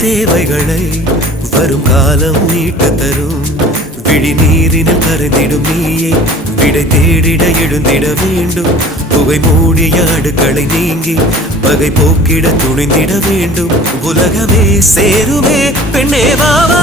தேவைகளை வரும் காலம் மீட்டு தரும் விழி நீரினில் கரைந்திடும் நீயை விடை தேடிட எழுந்திட வேண்டும் புகை மூடிய அடுக்களை நீங்கி பகை போக்கிட துணிந்திட வேண்டும் உலகமே சேருமே பெண்ணே வாவா